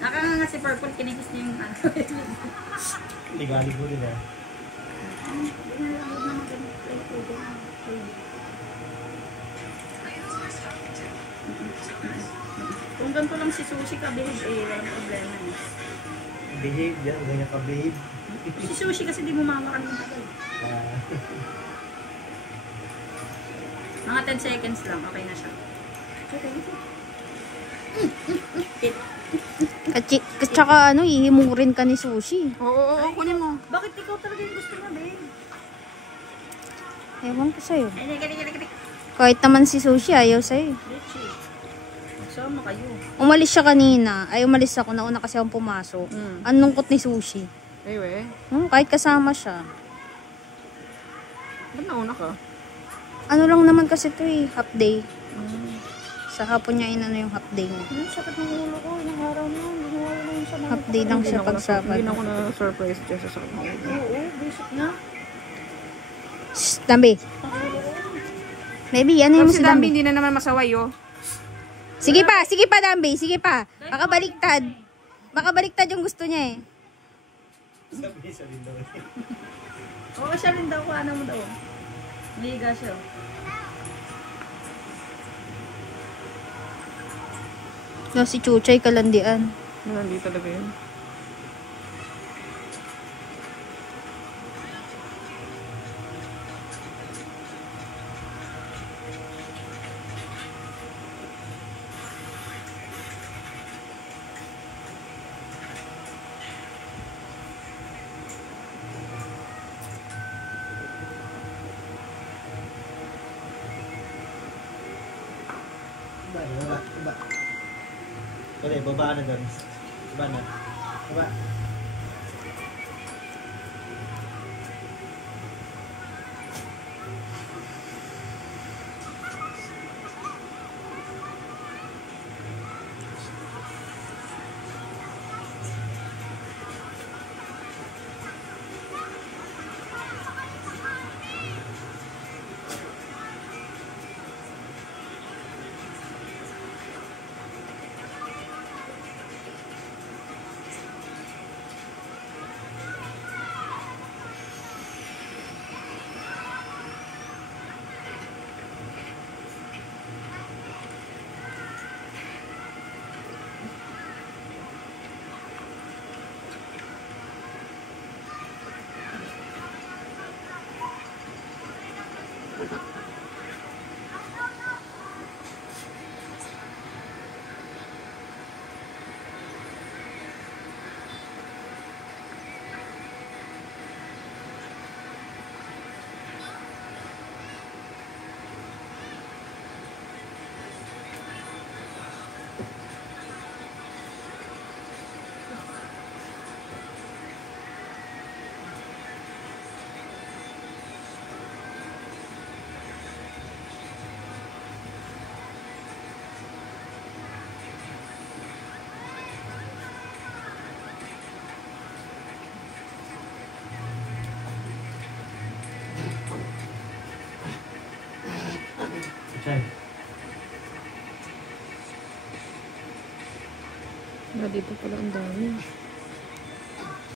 Nakakanga si Purple, kinikis niya yung ano. Ligali-go rin eh. Kung ganito lang si Sushi ka-behave, walang problema eh. Behave yan, ganyan ka-behave. Si Sushi kasi di bumawakan ng tagal. Mga 10 seconds lang, okay na siya. At saka ano, ihimurin ka ni Sushi. Oo, kunin mo. Bakit ikaw talaga yung gusto niya, babe? Ewan ko sa'yo. Ay, kali. Kahit naman si Sushi, ayaw sa'yo. Richie. Magsama kayo. Umalis siya kanina. Ay, umalis ako. Nauna kasi akong pumasok. Ang lungkot ni Sushi. Aywe. Kahit kasama siya. Ba't nauna ka? Ano lang naman kasi ito eh, half day. Sa hapon niya inano yung half day niya. Sakit ng ulo ko. Ilang araw na yun. Ginawa na yun sa mga. Half day lang siya pag Sabado. Hindi na ako na-surprise dyan sa sakit ng ulo. Oo, basic na. Shhh, Dambi. Maybe, ano yung si Dambi? Hindi na naman masaway, oh. Sige pa, Dambi. Sige pa. Baka baliktad. Baka baliktad yung gusto niya eh. Sabi siya rin daw. Oo, siya rin daw. Ano mo daw? Liga siya. No, si Chuchay kalandian. Malandi talaga yun. Iba. Okay, baba na doon. Baba na. Baba. Chay. Dito pala ang dami.